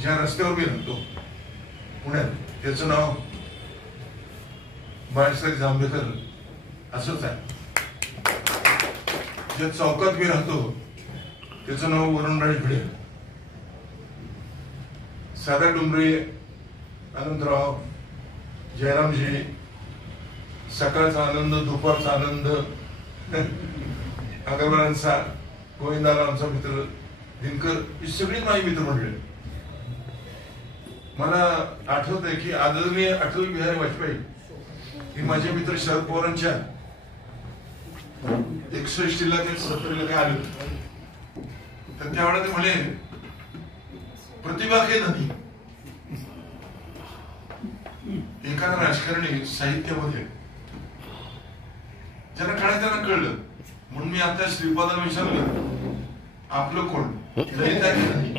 ज्या रस्त्यावर मी राहतो पुण्यात, त्याचं नाव बाळासाहेब जांभेकर असंच आहे. ज्या चौकात मी राहतो त्याचं नाव वरुणराज भिडे. साधा डुमरे, आनंदराव, जयरामजी, सकाळचा आनंद, दुपारचा आनंद, अगरवालांचा, गोविंदाला आमचा मित्र, दिनकर, ही सगळी माझी मित्र मंडळी. मला आठवत आहे की आदरणीय अटल बिहारी वाजपेयी हे माझे मित्र शरद पवारांच्या 61 ला ते 70 ला आले, तर त्यावेळेला ते म्हणे प्रतिभा के नदी. एखादा राजकारणी साहित्यामध्ये ज्यांना कळायचं त्यांना कळलं, म्हणून मी आता श्रीपादाला विचारलं आपलं कोण, ललिता की नदी.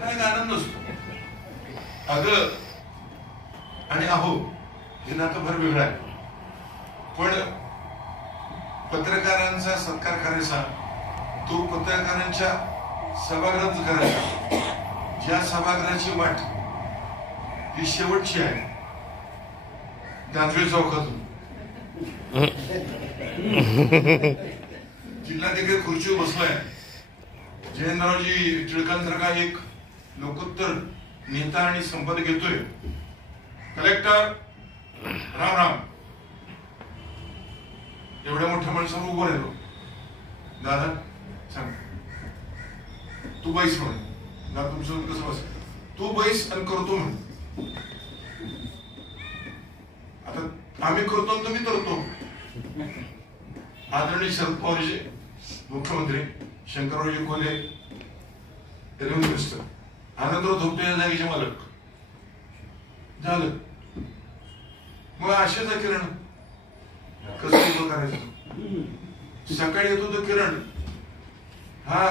काय आनंद असतो अगं आणि अहो, हे नातं फार वेगळं आहे. पण पत्रकारांचा सत्कार करायचा, तो पत्रकारांच्या सभागृहात करायचा. ज्या सभागृहाची वाट ही शेवटची आहे, गांधरी चौकातून जिल्हाधिकारी खुर्चीवर बसलाय, जयंतरावजी टिळकांसारखा एक लोकोत्तर नेता आणि संपादक घेतोय. कलेक्टर राम राम, एवढ्या मोठ्या माणसावर उभं राहिलो. दादा सांग, तू बैस म्हण. दादा तुमचं कसं बस, तू बैस आणि करतो म्हण. आता आम्ही करतो तुम्ही करतो. आदरणीय शरद पवारजी मुख्यमंत्री, शंकररावजी कोल्हे रेव्हेन्यू मिनिस्टर, आनंदराव धोपटे या जागेचे मालक झालं. मग आशेचा किरण कसं उभं करायचं. सकाळी येतो तर किरण हा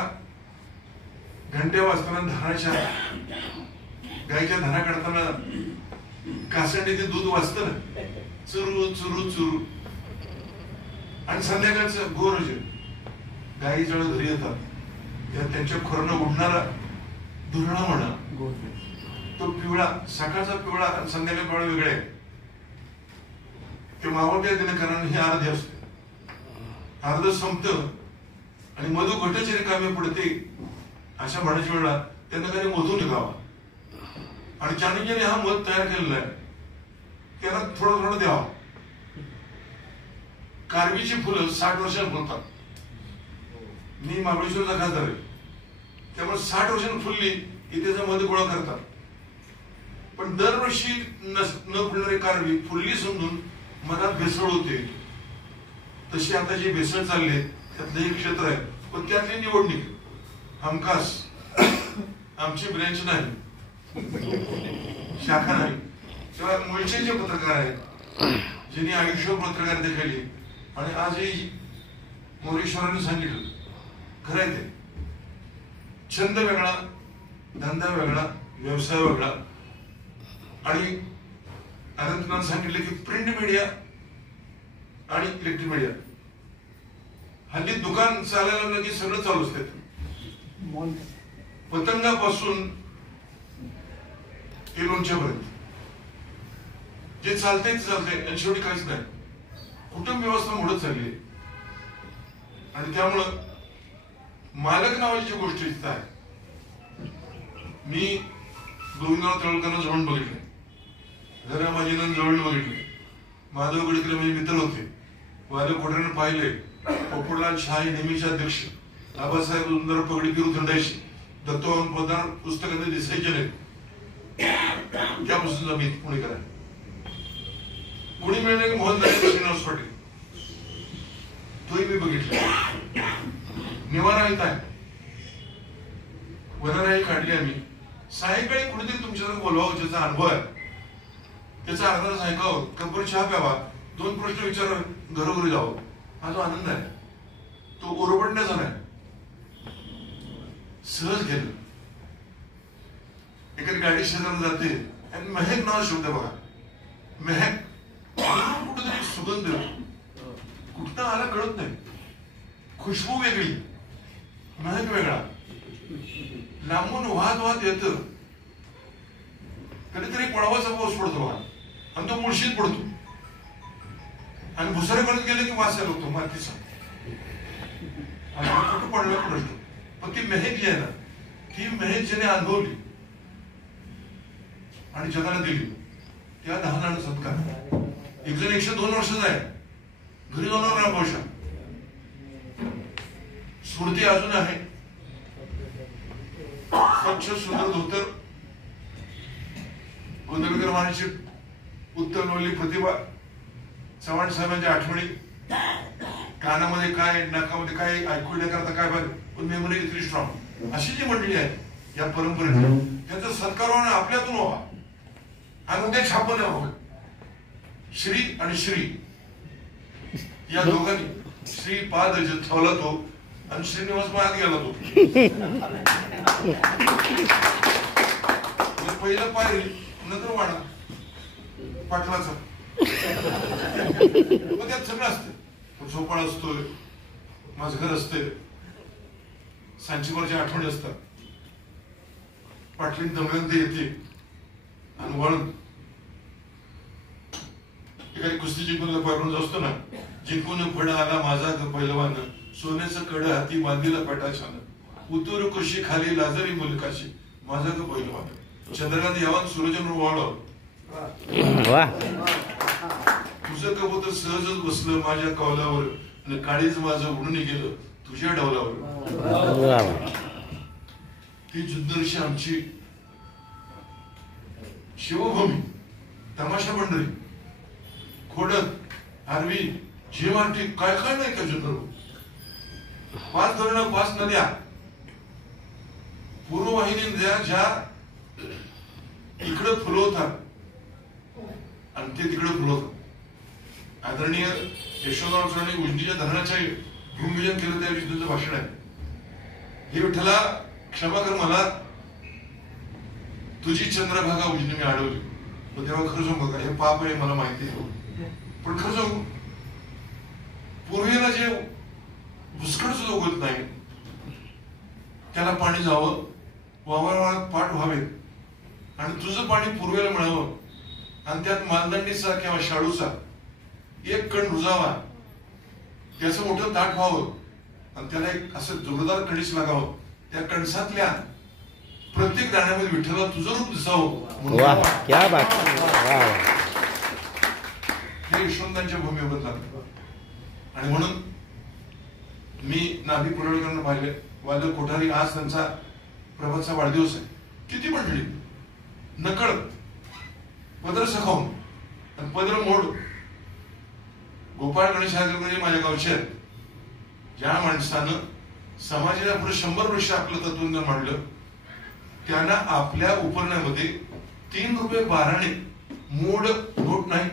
घंट्या वाजताना धानाच्या गायच्या धाना काढताना कासंडी ते दूध वाजत ना, चुरू चुरू चुरू. आणि संध्याकाळचं गोरज गाई जेव्हा घरी येतात त्यांच्या खोरनं उडणारा दुर्णा म्हणा, तो पिवळा, सकाळचा पिवळा आणि संध्याकाळ पिवळा वेगळे आहे. ते मावळत्या दिनकरांना हे अर्धे असते, अर्ध संपतं आणि मधू घटच रिकामी पडते. अशा म्हणायच्या वेळेला त्यांना काही मधू निघावा. आणि चाणक्याने हा मध तयार केलेला आहे, त्यांना थोडं थोडं द्यावं. कारवीची फुलं 60 वर्षांनी फुलतात. मी महाबळेश्वरचा खासदार आहे, त्यामुळे 60 वर्षांनी फुलली की त्याचा मध गोळा करतात. पण दरवर्षी न फुलणारी कारवी फुलली समजून मनात भेसळ होते. तशी आता जी भेसळ चालली त्यातलं एक क्षेत्र आहे, पण त्यातली निवडणूक हमखास आमची ब्रँच नाही, शाखा नाही. तेव्हा मुळचे जे पत्रकार आहेत, ज्यांनी आयुष्यभर पत्रकारिता केली आणि आजही मोरेश्वरांनी सांगितलं खरं आहे, ते छंद वेगळा, धंदा वेगळा, व्यवसाय वेगळा. आणि अनंतनाथ सांगितलं की प्रिंट मीडिया आणि इलेक्ट्रिक मीडिया हल्ली दुकान चालायला लागलं की सगळं चालू असते, पतंगापासून ते लोणच्यापर्यंत जे चालतंय ते चालतंय आणि शेवटी काहीच नाही. कुटुंब व्यवस्था मोडत चालली आहे. आणि त्यामुळं मालक नावाची जी गोष्ट इथं आहे, मी गोविंदराव तळवलकरांना जवळून बघितले, जरा माझी नंद जवळून बघितले, माधव गडकरी माझे मित्र होते, वादव कोठाऱ्यानं पाहिले, पोपटलाल शाह नेहमीचे अध्यक्ष, आबासाहेब सुंदर पगडी फिरू थंडायची, दत्तवान पदार पुस्तकांना दिसायचे नाही. त्यापासून मी पुणेकर आहे. कोणी मिळणे की मोहनदास श्रीनिवास पाटील, तोही मी बघितलं. निवारा येत आहे, वनराई काढली आम्ही. सायंकाळी कुणीतरी तुमच्याकडे बोलवावं, ज्याचा अनुभव आहे त्याचा अर्धा तास ऐकावं, कपर चहा प्यावा, 2 प्रश्न विचारावे, घरोघरी जावं. हा जो आनंद आहे तो ओरबडण्याचा नाही, सहज गेलं. एखादी गाडी शेजारला जाते आणि महक नाव शब्द बघा, महक कुठेतरी सुगंध कुठं आला कळत नाही, खुशबू वेगळी, महक वेगळा, लांबून वाहत वाहत येतं, कधीतरी पळवाचा पाऊस पडतो बघा, आणि तो मुळशीत पडतो, आणि भुसाऱ्याकडे गेले की वास यायला होतो मातीचा, आणि कुठं पडलं प्रश्न. पण ती मेहक जी आहे ना, ती मेहक ज्याने अनुभवली आणि जगाला दिली, त्या दहानानं सत्कार. एक जण 102 वर्षाचा आहे, घरी जाणार ना पावशा, स्मृती अजून आहे, स्वच्छ सुंदर धोतर, गोंधळकर महाराजांची उत्तमवली प्रतिभा, चव्हाण साहेबांच्या आठवणी, कानामध्ये काय नाकामध्ये काय ऐकू करता काय बघ, पण मेमरी इतकी स्ट्रॉंग. अशी जी मंडळी आहे या परंपरेत, त्यांचा सत्कार होणं आपल्यातून व्हावा, आणि उद्या छापण व्हावं. श्री आणि श्री या दोघांनी श्रीपाद ठेवला तो, आणि श्रीनिवास मात गेला तो. पहिलं पायरी, नंतर वाडा पाटलाचा, मग त्यात सगळं असतं. झोपाळ असतोय, माझं घर असते, सांचीवरच्या आठवणी असतात, पाटलीन दमगंत येते, आणि वळून एखादी कुस्ती जिंकून पळून असतो ना, जिंकून फड आला माझा पहिलवान, सोन्याचं कड हाती बांधीला पटाछान, उतूर कुशी खाली लाजरी मुलकाशी माझा पहिलवान. चंद्रकांत यावान सूरजन वाढव, तुझं कबूतर सहजच बसलं माझ्या कौलावर, आणि काळीच माझं उडून गेलं तुझ्या डौलावर. ती जुन्नरशी आमची शिवभूमी, तमाशा मंडळी, खोडद, आरवी, झेमार्टी, काय काय नाही का जुन्नर. 5 धरणं, 5 नद्या, पूर्ववाहिनी नद्या ज्या इकडं फुलवतात आणि ते तिकडे फुलवतात. आदरणीय यशवंतराव चव्हाण उजनीच्या धरणाच्या भूमिपूजन केलं त्या विष्णूचं भाषण आहे. हे विठ्ठला क्षमा कर, मला तुझी चंद्रभागा उजनी मी अडवली. तेव्हा खरं सांगू का, हे पाप आहे मला माहिती आहे, पण खरं सांगू, पूर्वेला जे भुसकड सुद्धा उगत नाही त्याला पाणी जावं, वावरात पाठ व्हावेत, आणि तुझं पाणी पूर्वेला मिळावं, आणि त्यात मालदंडीचा किंवा शाळूचा एक कण रुजावा, त्याचं मोठं ताट व्हावं, आणि त्याला एक असं जोरदार कणीस लागावं, त्या कणसातल्या प्रत्येक दाण्यामध्ये विठ्ठला तुझं रूप दिसावं. हे यशवंतांच्या भूमीवर लागतं. आणि म्हणून मी नाभी पुरवठेकरांना पाहिले, वादळ कोठारी, आज त्यांचा प्रभातचा वाढदिवस आहे. किती मंडळी नकळत पदर सखावून आणि पदर मोड. गोपाळ गणेश आगरकर माझ्या गावचे आहेत. ज्या माणसानं समाजाला पुढे 100 वर्ष आपलं तत्वज्ञान मांडलं, त्यांना आपल्या उपरण्यामध्ये 3 रुपये बाराणे मोड नोट नाही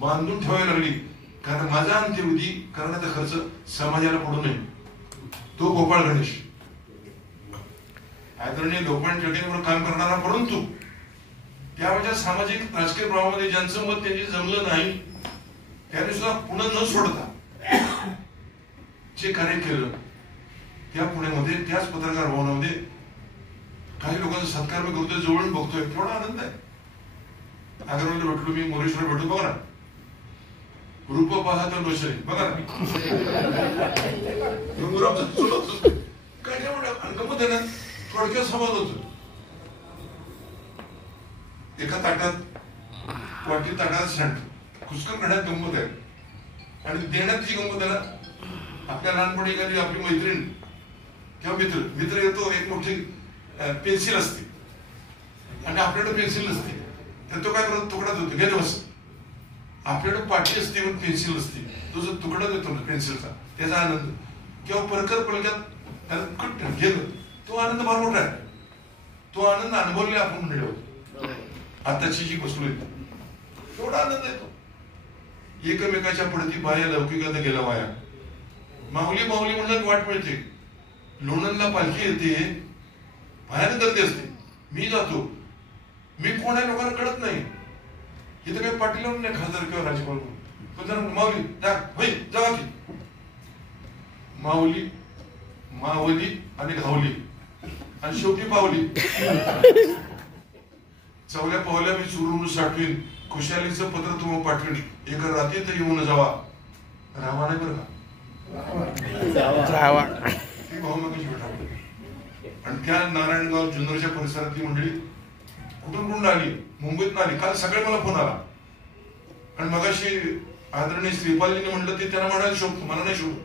बांधून ठेवायला लागली, कारण माझा अंत्यविधी करण्याचा खर्च समाजाला पडू नये. तो गोपाळ गणेश आदरणीय लोकमान्य टिळकांवर काम करणारा, परंतु त्यावेळेच्या सामाजिक राजकीय प्रवाहामध्ये ज्यांचं मत त्यांची जमलं नाही, त्याने सुद्धा पुणे न सोडता जे कार्य केलं, त्या पुण्यामध्ये त्याच पत्रकार भवनामध्ये काही लोकांचा सत्कार मी करतोय, जवळून बघतोय, थोडा आनंद आहे. अगरवालला भेटलो मी, मोरेश्वर भेटलो, बघा ना, रूप पाहत लोचरी, बघा ना, काय काय म्हणत गमत आहे ना, थोडक्यात संवाद होतो. एका ताटात वाटी ताटात सांड खुसकन करण्यात गंमत आहे, आणि देण्यात जी गंमत आहे ना, आपल्या लहानपणी एखादी आपली मैत्रीण किंवा मित्र येतो, एक मोठी पेन्सिल असते आणि आपल्याकडे पेन्सिल नसते, तर तो काय करतो, तुकडा देतो, घे बस. आपल्याकडे पाठी असते पण पेन्सिल असते, तो जो तुकडा देतो ना पेन्सिलचा, त्याचा आनंद, किंवा परकर पलक्यात गेलं, तो आनंद फार मोठा आहे. तो आनंद अनुभवलेला आपण मंडळी होतो. आताची जी बसलोय तेवढा आनंद येतो. एकमेकाच्या पडती बाया लौकिकात गेला वाया. माऊली माऊली म्हणलं वाट मिळते, लोणंदला पालखी येते, भयानक गर्दी असते, मी जातो, मी कोण आहे लोकांना कळत नाही. इथं काही पाटील नाही, खासदार किंवा राज्यपाल, पण जर माऊली जावा की, माऊली माऊली आणि घावली आणि शेवटी पावली. चवल्या पावल्या मी चुरून साठवीन, खुशालीचं पत्र तुम्हाला पाठवीन, एका रात्रीत येऊन जावा. रावा नाही बरं का, ती भावनाची भेटा. आणि त्या नारायणगाव जुन्नरच्या परिसरातली मंडळी कुठून कुठून आली, मुंबईतून आली. काल सकाळी मला फोन आला आणि मगाशी आदरणीय श्रीपालजीने म्हणलं ते त्यांना म्हणायला शोभत, मला नाही शोभत.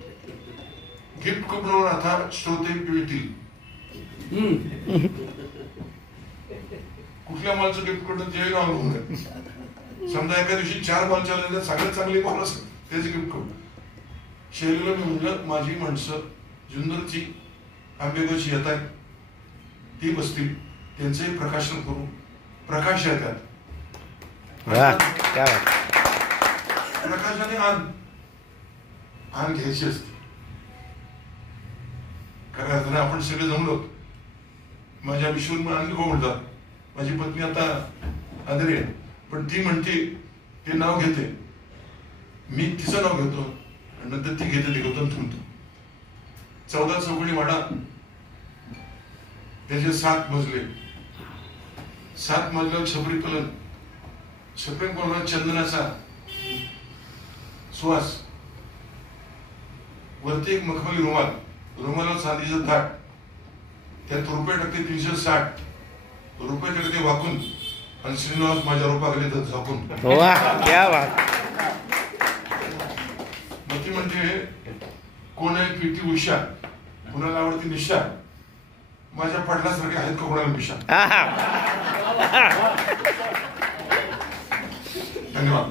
गिफ्ट कपडून आता श्रोते पिळतील. कुठल्या मालचं गिफ्ट करून जे नाव होऊन समजा एका दिवशी 4 बॉल चालले, सगळ्यात चांगली बॉल असेल त्याचे गिफ्ट करून. शैलीला मी म्हणलं माझी माणसं जुन्नरची आंबेगावची येत आहेत, ती बसतील, त्यांचंही प्रकाशन करू. प्रकाश येतात, प्रकाशाने आण घ्यायची असते. खऱ्या अर्थाने आपण सगळे जमलो. माझ्या विश्वून आणली को म्हणतात, माझी पत्नी आता आदरी आहे, पण ती म्हणते ते नाव घेते, मी तिचं नाव घेतो आणि नंतर ती घेते, ते गौतम थांबतो. 14 चौकडी वाडा, त्याचे 7 मजले, 7 मजल्यावर छपरी कलन, छपरी कोणाला चंदनाचा सुवास, वरती एक मखमली रुमाल, रुमाला चांदीचं ताट, त्यात रुपये टक्के 360, रुपये टक्के वाकून आणि श्रीनिवास माझ्या रूपाखाली झाकून. मग ती म्हणते कोण आहे पीटी उषा, कुणाला आवडती निशा, माझ्या पडल्यासारखे आहेत का कोणाला निशा. धन्यवाद.